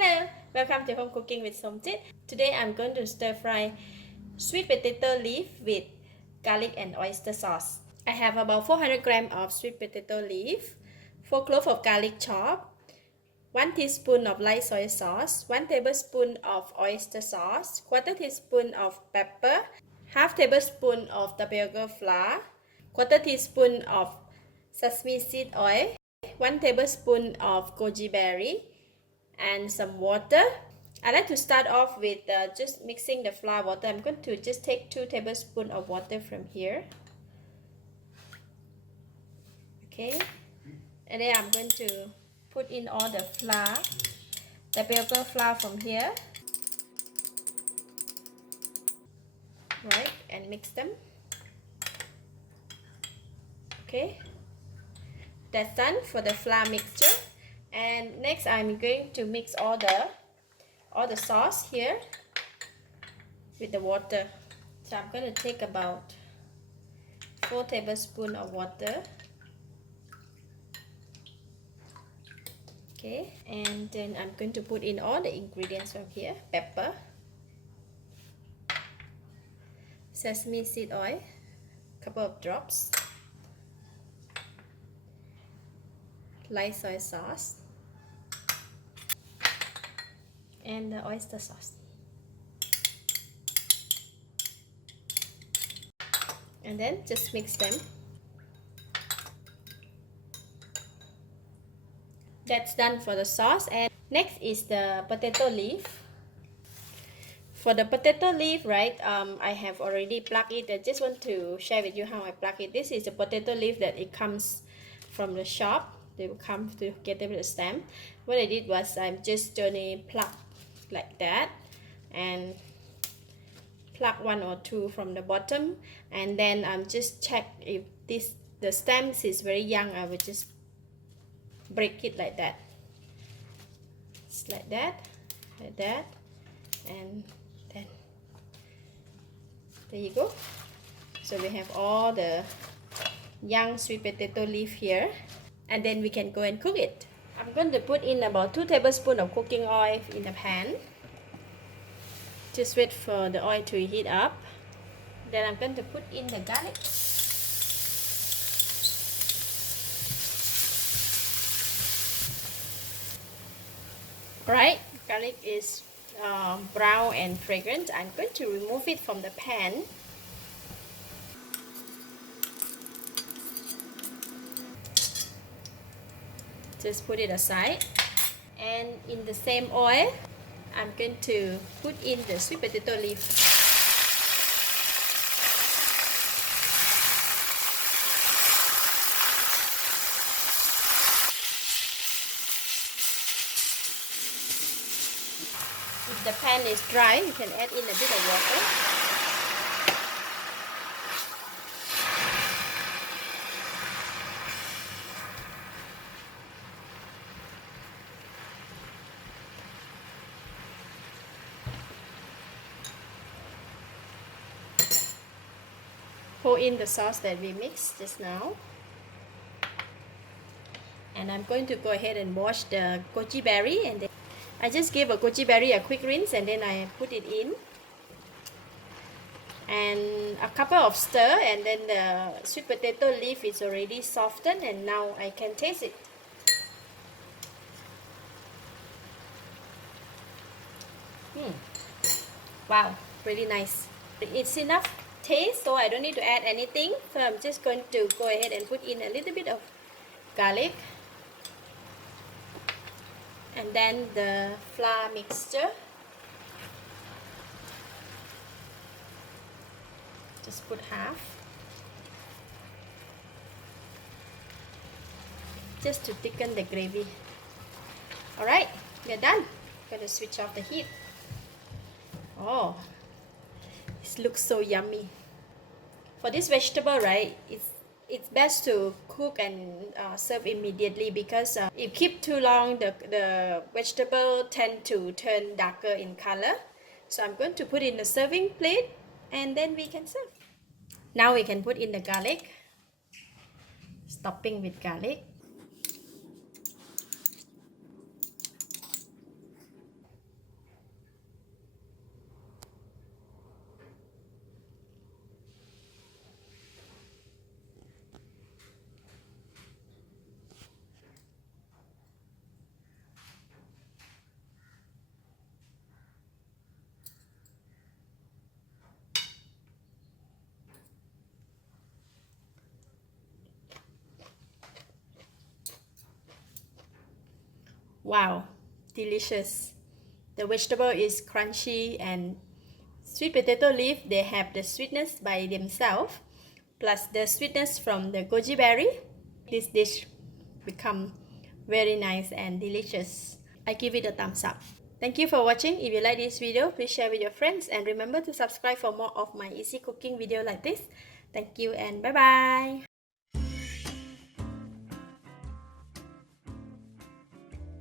Hello, welcome to Home Cooking with Somjit. Today I'm going to stir fry sweet potato leaf with garlic and oyster sauce. I have about 400 grams of sweet potato leaf, 4 cloves of garlic chopped, 1 teaspoon of light soy sauce, 1 tablespoon of oyster sauce, quarter teaspoon of pepper, half tablespoon of tapioca flour, quarter teaspoon of sesame seed oil, 1 tablespoon of goji berry, and some water. I like to start off with just mixing the flour water. I'm going to just take 2 tablespoons of water from here. Okay, and then I'm going to put in all the flour, tapioca flour from here. Right, and mix them. Okay, that's done for the flour mixture. And next I'm going to mix all the sauce here with the water. So I'm going to take about 4 tablespoons of water. Okay, and then I'm going to put in all the ingredients from here: pepper, sesame seed oil, couple of drops, light soy sauce, and the oyster sauce. And then just mix them. That's done for the sauce. And next is the potato leaf. For the potato leaf, right, I have already plucked it. I just want to share with you how I pluck it. This is a potato leaf that it comes from the shop. They will come to get them with a stem. What I did was I'm just gonna pluck like that and pluck 1 or 2 from the bottom, and then just check if the stems is very young. I will just break it like that. It's like that, and then there you go. So we have all the young sweet potato leaf here, and then we can go and cook it. I'm going to put in about 2 tablespoons of cooking oil in the pan. Just wait for the oil to heat up. Then I'm going to put in the garlic. Right, garlic is brown and fragrant. I'm going to remove it from the pan. Just put it aside. And in the same oil, I'm going to put in the sweet potato leaf. If the pan is dry, you can add in a bit of water. Pour in the sauce that we mixed just now. And I'm going to go ahead and wash the goji berry, and then I just gave a goji berry a quick rinse, and then I put it in. And a couple of stir, and then the sweet potato leaf is already softened, and now I can taste it. Wow, really nice. It's enough taste, so I don't need to add anything. So I'm just going to go ahead and put in a little bit of garlic, and then the flour mixture. Just put half, just to thicken the gravy. Alright, we're done. I'm going to switch off the heat. Oh, this looks so yummy. For this vegetable, right, it's best to cook and serve immediately, because if keep too long, the vegetable tend to turn darker in color. So I'm going to put in a serving plate, and then we can serve. Now we can put in the garlic, topping with garlic. Wow, delicious. The vegetable is crunchy and sweet potato leaf, they have the sweetness by themselves, plus the sweetness from the goji berry. This dish become very nice and delicious. I give it a thumbs up. Thank you for watching. If you like this video, please share with your friends and remember to subscribe for more of my easy cooking video like this. Thank you and bye bye.